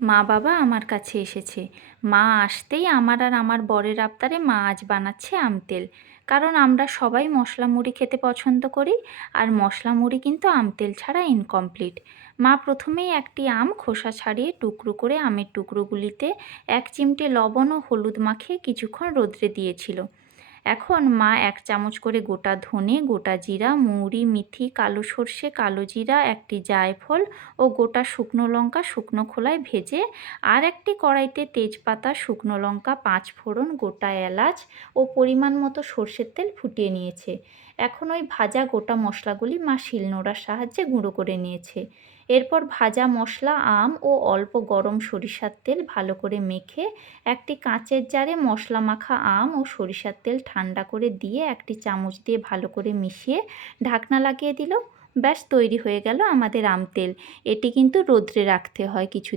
মা বাবা আমার কাছে এসেছে। মা আসতেই আমার আর আমার বরের আবদারে মা আজ বানাচ্ছে আম তেল। কারণ আমরা সবাই মশলা মুড়ি খেতে পছন্দ করি, আর মশলা মুড়ি কিন্তু আম তেল ছাড়া ইনকমপ্লিট। মা প্রথমেই একটি আম খোসা ছাড়িয়ে টুকরো করে আমের টুকরোগুলিতে ১ চিমটে লবণ ও হলুদ মাখিয়ে কিছুক্ষণ রোদ্রে দিয়েছিল। এখন মা ১ চামচ করে গোটা ধনে, গোটা জিরা, মৌরি, মেথি, কালো সর্ষে, কালো জিরা, একটি জায়ফল ও গোটা শুকনো লঙ্কা শুকনো খোলায় ভেজে আর একটি কড়াইতে তেজপাতা, শুকনো লঙ্কা, ৫ ফোড়ন, গোটা এলাচ ও পরিমাণ মতো সর্ষের তেল ফুটিয়ে নিয়েছে। এখন ওই ভাজা গোটা মশলাগুলি মা শিলনোড়ার সাহায্যে গুঁড়ো করে নিয়েছে। এরপর ভাজা মশলা, আম ও অল্প গরম সরিষার তেল ভালো করে মেখে একটি কাঁচের জারে মশলা মাখা আম ও সরিষার তেল ঠান্ডা করে দিয়ে একটি চামচ দিয়ে ভালো করে মিশিয়ে ঢাকনা লাগিয়ে দিল। ব্যাস তৈরি হয়ে গেল আমাদের আম তেল। এটি কিন্তু রোদ্রে রাখতে হয় কিছু